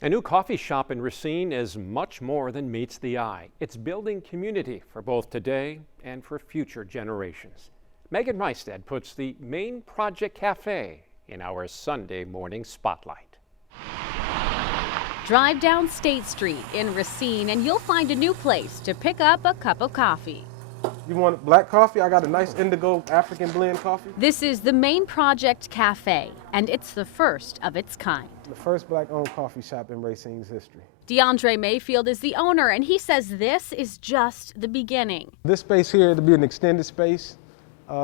A new coffee shop in Racine is much more than meets the eye. It's building community for both today and for future generations. Meghanreistad puts the Main Project Café in our Sunday morning spotlight. Drive down State Street in Racine and you'll find a new place to pick up a cup of coffee. You want black coffee? I got a nice indigo African blend coffee. This is the Main Project Café, and it's the first of its kind. The first black-owned coffee shop in Racine's history. DeAndre Mayfield is the owner, and he says this is just the beginning. This space here to be an extended space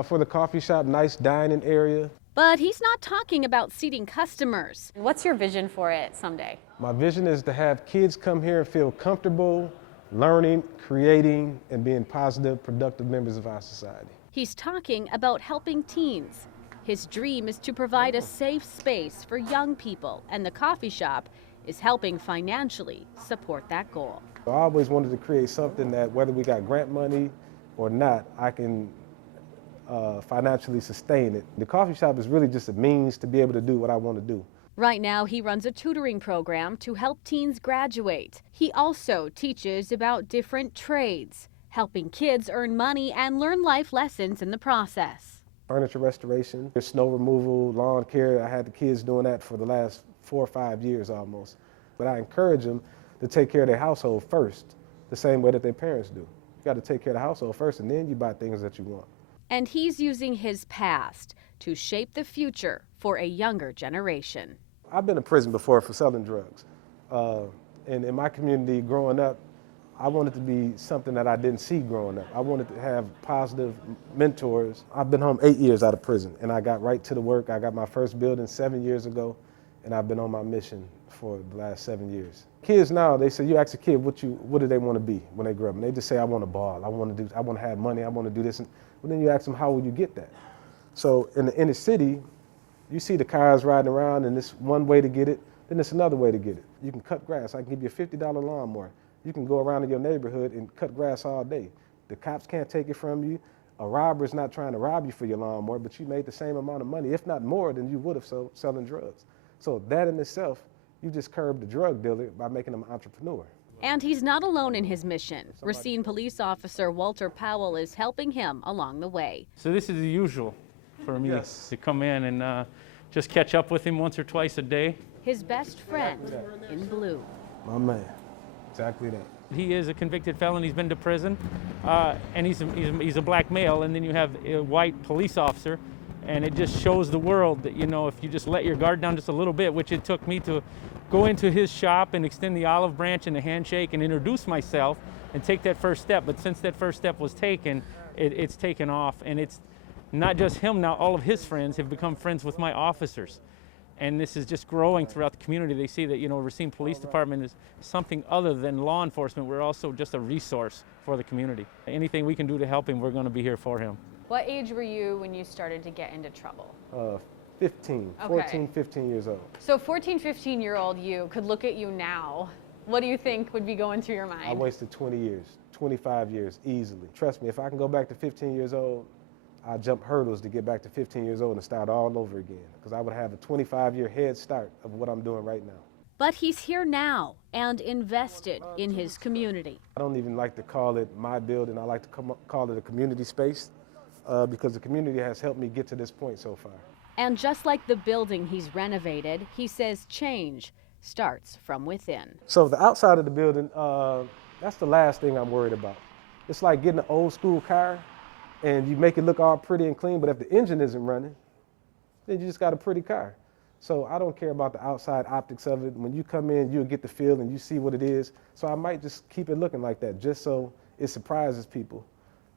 for the coffee shop, nice dining area. But he's not talking about seating customers. What's your vision for it someday? My vision is to have kids come here and feel comfortable, learning, creating, and being positive, productive members of our society. He's talking about helping teens. His dream is to provide a safe space for young people, and the coffee shop is helping financially support that goal. I always wanted to create something that whether we got grant money or not, I can financially sustain it. The coffee shop is really just a means to be able to do what I want to do. Right now, he runs a tutoring program to help teens graduate. He also teaches about different trades, helping kids earn money and learn life lessons in the process. Furniture restoration, snow removal, lawn care. I had the kids doing that for the last 4 or 5 years almost. But I encourage them to take care of their household first, the same way that their parents do. You got to take care of the household first, and then you buy things that you want. And he's using his past to shape the future for a younger generation. I've been in prison before for selling drugs. And in my community growing up, I wanted to be something that I didn't see growing up. I wanted to have positive mentors. I've been home 8 years out of prison, and I got right to the work. I got my first building 7 years ago, and I've been on my mission for the last 7 years. Kids now, they say, you ask a kid what do they want to be when they grow up, and they just say, I want to ball, I want to have money, I want to do this. And then you ask them, how will you get that? So in the inner city, you see the cars riding around, and it's one way to get it, then it's another way to get it. You can cut grass. I can give you a $50 lawnmower. You can go around in your neighborhood and cut grass all day. The cops can't take it from you. A robber is not trying to rob you for your lawnmower, but you made the same amount of money, if not more, than you would have selling drugs. So that in itself, you just curbed the drug dealer by making him an entrepreneur. And he's not alone in his mission. Racine police officer Walter Powell is helping him along the way. So this is the usual for me, Yes. to come in and just catch up with him once or twice a day. His best friend in blue. My man, exactly that. He is a convicted felon. He's been to prison, and he's a black male. And then you have a white police officer, and it just shows the world that, you know, if you just let your guard down just a little bit, which it took me to go into his shop and extend the olive branch and the handshake and introduce myself and take that first step. But since that first step was taken, it's taken off, and it's not just him now. All of his friends have become friends with my officers. And this is just growing throughout the community. They see that, you know, Racine Police Department is something other than law enforcement. We're also just a resource for the community. Anything we can do to help him, we're going to be here for him. What age were you when you started to get into trouble? 15, Okay. 14, 15 years old. So 14, 15-year-old you could look at you now. What do you think would be going through your mind? I wasted 20 years, 25 years easily. Trust me, if I can go back to 15 years old, I jump hurdles to get back to 15 years old and start all over again, because I would have a 25-year head start of what I'm doing right now. But he's here now and invested in his community. I don't even like to call it my building. I like to call it a community space because the community has helped me get to this point so far. And just like the building he's renovated, he says change starts from within. So the outside of the building, that's the last thing I'm worried about. It's like getting an old school car and you make it look all pretty and clean, but if the engine isn't running, then you just got a pretty car. So I don't care about the outside optics of it. When you come in, you'll get the feel and you see what it is. So I might just keep it looking like that, just so it surprises people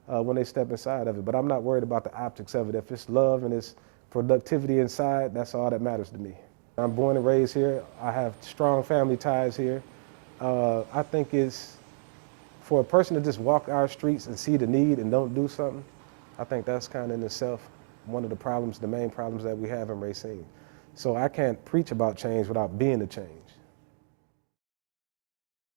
when they step inside of it. But I'm not worried about the optics of it. If it's love and it's productivity inside, that's all that matters to me. I'm born and raised here. I have strong family ties here. I think it's for a person to just walk our streets and see the need and don't do something, I think that's kind of in itself one of the problems, the main problems that we have in Racine. So I can't preach about change without being the change.